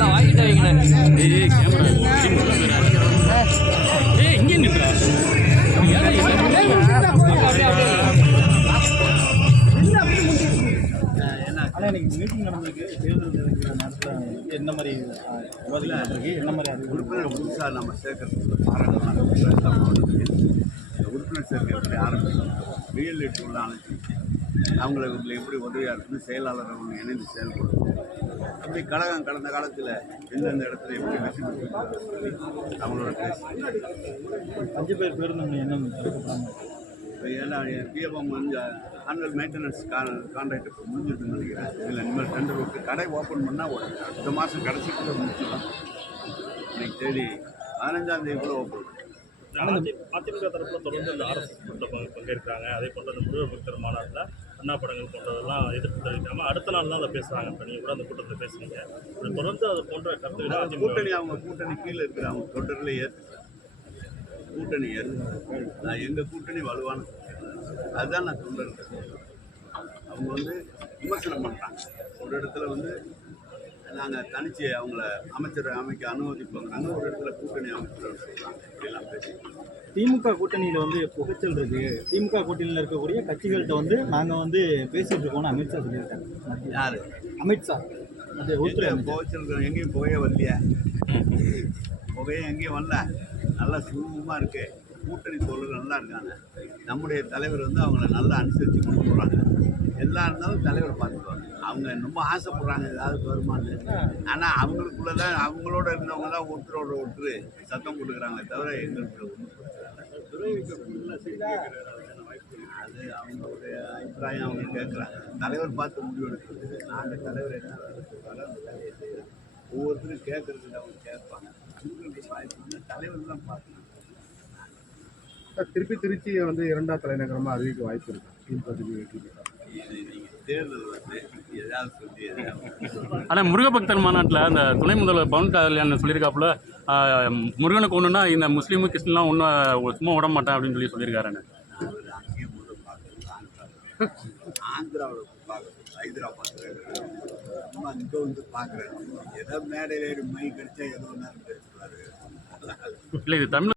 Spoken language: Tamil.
எல்லாம் வாங்கிட்டு வைங்களேன். இங்கே நின்றா ஆனால் இன்னைக்கு மீட்டிங் நடந்திருக்கு. தேர்தல் இருக்கிற நேரத்தில் என்ன மாதிரி விவாதிக்கப்பட்டிருக்கு, என்ன மாதிரி அது உறுப்பினர் புதுசாக நம்ம சேர்க்கறதுக்கு பாராளுமன்ற இந்த உறுப்பினர் சேர்க்கை எப்படி ஆரம்பிக்கணும், ரியல் உள்ள அழைச்சி அவங்களுக்கு எப்படி உதவியாக இருக்குன்னு செயலாளர் அவங்க இணைந்து செயல்படும். அப்படி கழகம் கடந்த காலத்தில் எந்தெந்த இடத்துல எப்படி வெற்றி பெற்று சொல்லி அவங்களோட பேசி 5 பேர் பேருந்து என்ன தடுக்கப்படுறாங்க. ஏன்னா பிஎஃப்எம் வந்து ஆனுவல் மெயின்டெனன்ஸ் கான்ட்ராக்ட் இப்போ முடிஞ்சிருக்குன்னு நினைக்கிறேன். இல்லை இனிமேல் டெண்டர் விட்டு கடை ஓப்பன் பண்ணால் இந்த மாதம் கடைசிக்குள்ளே முடிச்சிடலாம். இன்னைக்கு தேதி 15ஆம் தேதி கூட ஓப்பன். அதிமுக தரப்பில் தொடர்ந்து இந்த ஆர்எஸ்எஸ் கூட்டத்தில் பங்கேற்கிறாங்க. அதே போன்ற இந்த முருகர் பக்தர் மாநாட்டில் அண்ணா படங்கள் போன்றதெல்லாம் எதிர்ப்பு தெரிவிக்காமல் அடுத்த நாள் தான் அதை பேசுகிறாங்க. இப்போ நீங்கள் கூட அந்த கூட்டத்தில் பேசுனீங்க. தொடர்ந்து அது போன்ற கருத்துக்கள் கூட்டணி அவங்க கூட்டணி கீழே இருக்கிற அவங்க தொடரில் ஏற்றுக்கிறாங்க. கூட்டணி நான் எங்கள் கூட்டணி வலுவான அதுதான் நான் சொல்கிறேன். அவங்க வந்து விமர்சனம் பண்ணுறாங்க. ஒரு இடத்துல வந்து நாங்கள் தனிச்சு அவங்கள அமைச்சரை அமைக்க அனுமதிப்பாங்க, ஒரு இடத்துல கூட்டணி அமைச்சர் செய்யலாம். இப்படிலாம் பேசி திமுக கூட்டணியில் வந்து புகைச்சல் இருக்குது. திமுக கூட்டணியில் இருக்கக்கூடிய கட்சிகள்கிட்ட வந்து நாங்கள் வந்து பேசிகிட்டு இருக்கோம்னு அமித்ஷா சொல்லியிருக்காங்க. யார்? அமித்ஷா. அது உள்துறை புகைச்சல் எங்கேயும் புகையே வரலையா? புகையே எங்கேயும் வரல. நல்லா சுமூகமாக இருக்குது. கூட்டணி தோழர்கள் நல்லா இருக்காங்க. நம்முடைய தலைவர் வந்து அவங்கள நல்லா அனுசரித்து கொண்டு போகிறாங்க. எல்லா இருந்தாலும் தலைவர் பார்த்துக்குவாங்க. அவங்க ரொம்ப ஆசைப்படுறாங்க ஏதாவது வருமானு. ஆனால் அவங்களுக்குள்ள தான் அவங்களோட இருந்தவங்க தான் ஒருத்தரோட ஒருத்தர் சத்தம் கொடுக்குறாங்களே தவிர எங்களுக்கு ஒன்றும் அது அவங்களுடைய அபிப்பிராயம் அவங்க கேட்குறாங்க. தலைவர் பார்த்து முடிவு எடுக்கிறது. நாங்கள் தலைவர் என்ன சொல்கிறாங்க அந்த வேலையை செய்கிறோம். ஒவ்வொருத்தரும் கேட்குறதுக்கு அவங்க கேட்பாங்க. அவங்களுக்கு வாய்ப்பு தலைவர் தான் பார்க்கணும். திருப்பி திருச்சி வந்து 2ஆம் தலைநகரமாக அறிவிக்க வாய்ப்பு இருக்கு. தேர்தல் வந்து ஏதாவது சொல்லி ஆனால் முருகபக்தர் மாநாட்டில் அந்த துணை முதல்வர் பவன் கல்யாணம் சொல்லியிருக்காப்புல, முருகனுக்கு ஒன்றுனா இந்த முஸ்லீமு கிறிஸ்டின்லாம் ஒன்றும் சும்மா விட மாட்டேன் அப்படின்னு சொல்லியிருக்காருன்னு. அங்கேயும் முதல் பார்க்குறது ஆந்திராவில் பார்க்குறது, ஹைதராபாத்தில் சும்மா இங்கே வந்து பார்க்குறேன். ஏதோ மேடையில் மை கிடைச்சா ஏதோ நேரம் பேசுவார். இல்லை இது தமிழ்